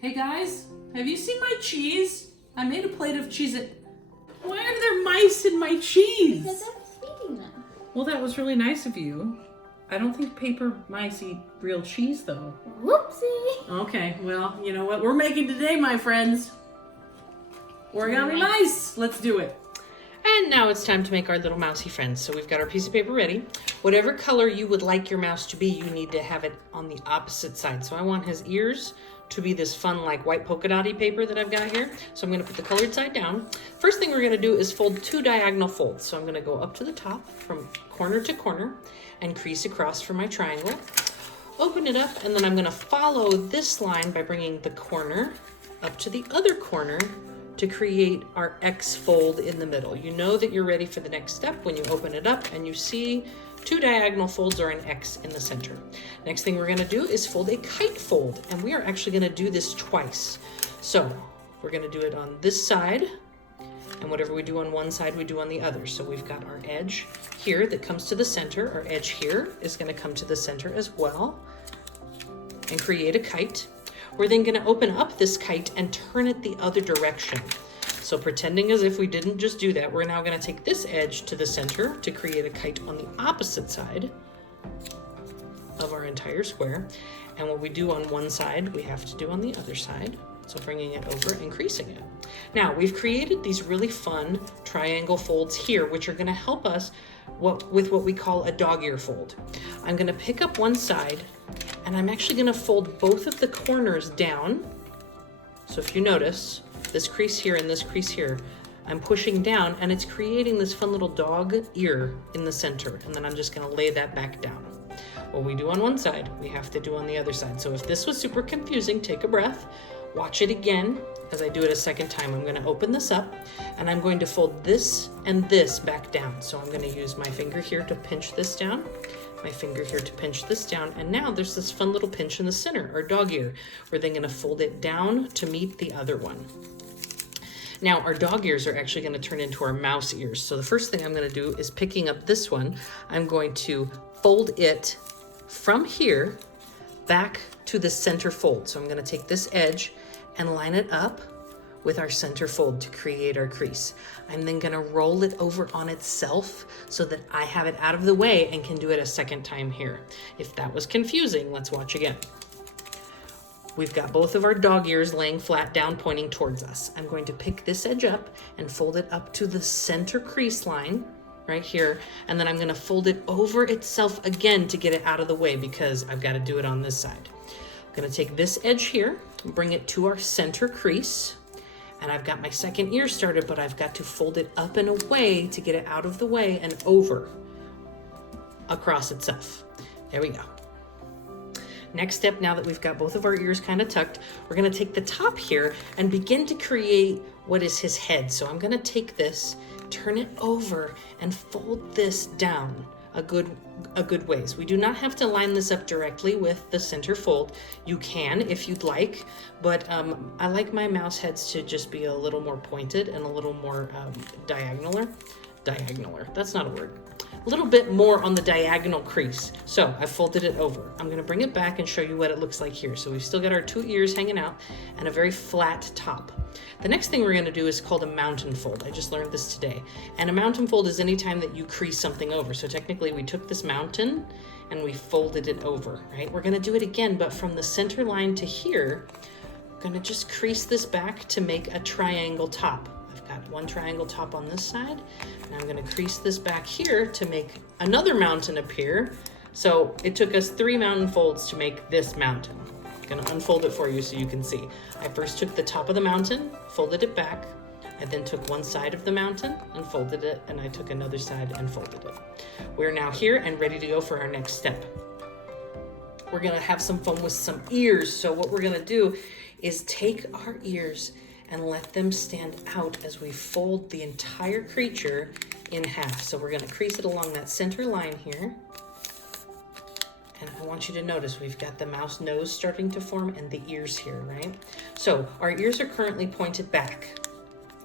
Hey guys, have you seen my cheese? I made a plate of cheese. Why are there mice in my cheese? Because I'm feeding them. Well, that was really nice of you. I don't think paper mice eat real cheese though. Whoopsie. Okay, well, you know what we're making today, my friends? Origami mice. Let's do it. And now it's time to make our little mousy friends. So we've got our piece of paper ready. Whatever color you would like your mouse to be, you need to have it on the opposite side. So I want his ears to be this fun, like white polka dotty paper that I've got here. So I'm gonna put the colored side down. First thing we're gonna do is fold 2 diagonal folds. So I'm gonna go up to the top from corner to corner and crease across for my triangle. Open it up, and then I'm gonna follow this line by bringing the corner up to the other corner to create our X fold in the middle. You know that you're ready for the next step when you open it up and you see 2 diagonal folds or an X in the center. Next thing we're gonna do is fold a kite fold, and we are actually gonna do this twice. So we're gonna do it on this side, and whatever we do on one side, we do on the other. So we've got our edge here that comes to the center. Our edge here is gonna come to the center as well and create a kite. We're then gonna open up this kite and turn it the other direction. So pretending as if we didn't just do that, we're now gonna take this edge to the center to create a kite on the opposite side of our entire square. And what we do on one side, we have to do on the other side. So bringing it over and creasing it. Now we've created these really fun triangle folds here, which are gonna help us with what we call a dog ear fold. I'm gonna pick up one side, and I'm actually gonna fold both of the corners down. So if you notice, this crease here and this crease here, I'm pushing down, and it's creating this fun little dog ear in the center. And then I'm just gonna lay that back down. What we do on one side, we have to do on the other side. So if this was super confusing, take a breath, watch it again. As I do it a second time, I'm gonna open this up, and I'm going to fold this and this back down. So I'm gonna use my finger here to pinch this down, my finger here to pinch this down, and now there's this fun little pinch in the center, our dog ear. We're then gonna fold it down to meet the other one. Now our dog ears are actually gonna turn into our mouse ears. So the first thing I'm gonna do is picking up this one, I'm going to fold it from here back to the center fold. So I'm gonna take this edge and line it up with our center fold to create our crease. I'm then gonna roll it over on itself so that I have it out of the way and can do it a second time here. If that was confusing, let's watch again. We've got both of our dog ears laying flat down, pointing towards us. I'm going to pick this edge up and fold it up to the center crease line right here. And then I'm gonna fold it over itself again to get it out of the way because I've gotta do it on this side. I'm gonna take this edge here, bring it to our center crease. And I've got my second ear started, but I've got to fold it up and away to get it out of the way and over across itself. There we go. Next step, now that we've got both of our ears kind of tucked, we're gonna take the top here and begin to create what is his head. So I'm gonna take this, turn it over, and fold this down a good ways. We do not have to line this up directly with the center fold. You can if you'd like, but I like my mouse heads to just be a little more pointed and a little more diagonaler. That's not a word. A little bit more on the diagonal crease. So I folded it over. I'm gonna bring it back and show you what it looks like here. So we've still got our 2 ears hanging out and a very flat top. The next thing we're gonna do is called a mountain fold. I just learned this today. And a mountain fold is any time that you crease something over. So technically we took this mountain and we folded it over, right? We're gonna do it again, but from the center line to here, I'm gonna just crease this back to make a triangle top. Got one triangle top on this side, and I'm gonna crease this back here to make another mountain appear. So it took us 3 mountain folds to make this mountain. I'm gonna unfold it for you so you can see. I first took the top of the mountain, folded it back. I then took one side of the mountain and folded it, and I took another side and folded it. We're now here and ready to go for our next step. We're gonna have some fun with some ears. So what we're gonna do is take our ears and let them stand out as we fold the entire creature in half. So we're gonna crease it along that center line here. And I want you to notice we've got the mouse nose starting to form and the ears here, right? So our ears are currently pointed back.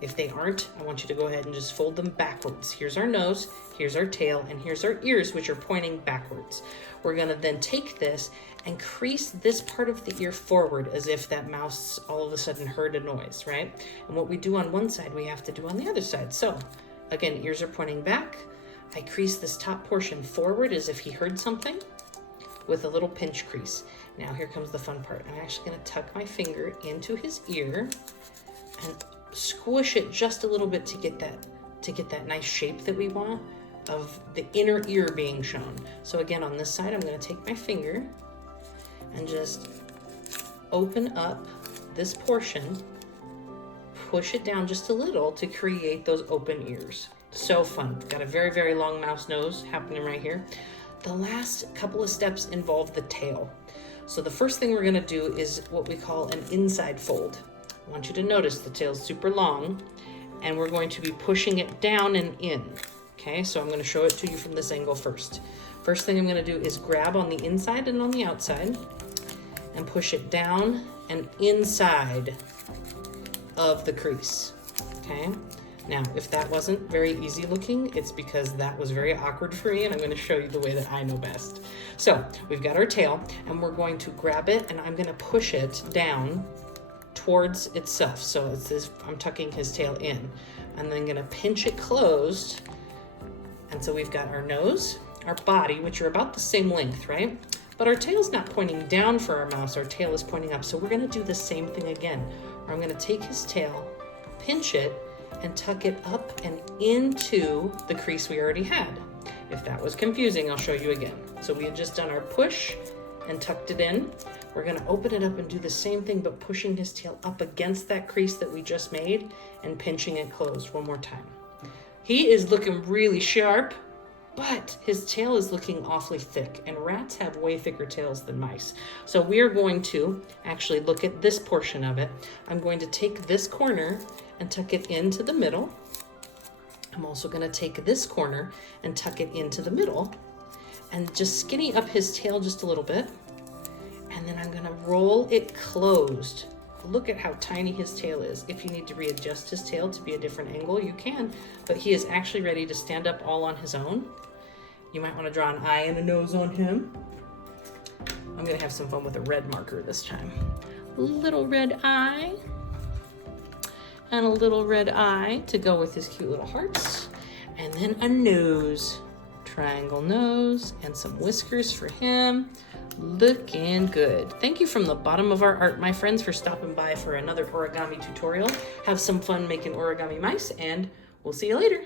If they aren't, I want you to go ahead and just fold them backwards. Here's our nose, here's our tail, and here's our ears, which are pointing backwards. We're gonna then take this and crease this part of the ear forward as if that mouse all of a sudden heard a noise, right? And what we do on one side, we have to do on the other side. So again, ears are pointing back. I crease this top portion forward as if he heard something with a little pinch crease. Now here comes the fun part. I'm actually gonna tuck my finger into his ear and squish it just a little bit to get that nice shape that we want of the inner ear being shown. So again, on this side, I'm gonna take my finger and just open up this portion, push it down just a little to create those open ears. So fun. Got a very, very long mouse nose happening right here. The last couple of steps involve the tail. So the first thing we're gonna do is what we call an inside fold. I want you to notice the tail's super long, and we're going to be pushing it down and in. Okay, so I'm gonna show it to you from this angle first. First thing I'm gonna do is grab on the inside and on the outside and push it down and inside of the crease, okay? Now, if that wasn't very easy looking, it's because that was very awkward for me, and I'm gonna show you the way that I know best. So, we've got our tail, and we're going to grab it, and I'm gonna push it down towards itself. So it's as I'm tucking his tail in, and then gonna pinch it closed. And so we've got our nose, our body, which are about the same length, right? But our tail's not pointing down for our mouse, our tail is pointing up. So we're gonna do the same thing again, where I'm gonna take his tail, pinch it, and tuck it up and into the crease we already had. If that was confusing, I'll show you again. So we had just done our push and tucked it in. We're gonna open it up and do the same thing, but pushing his tail up against that crease that we just made and pinching it closed one more time. He is looking really sharp, but his tail is looking awfully thick, and rats have way thicker tails than mice. So we are going to actually look at this portion of it. I'm going to take this corner and tuck it into the middle. I'm also gonna take this corner and tuck it into the middle and just skinny up his tail just a little bit. And then I'm gonna roll it closed. Look at how tiny his tail is. If you need to readjust his tail to be a different angle, you can, but he is actually ready to stand up all on his own. You might wanna draw an eye and a nose on him. I'm gonna have some fun with a red marker this time. Little red eye. And a little red eye to go with his cute little hearts. And then a nose. Triangle nose and some whiskers for him. Looking good. Thank you from the bottom of our heart, my friends, for stopping by for another origami tutorial. Have some fun making origami mice, and we'll see you later.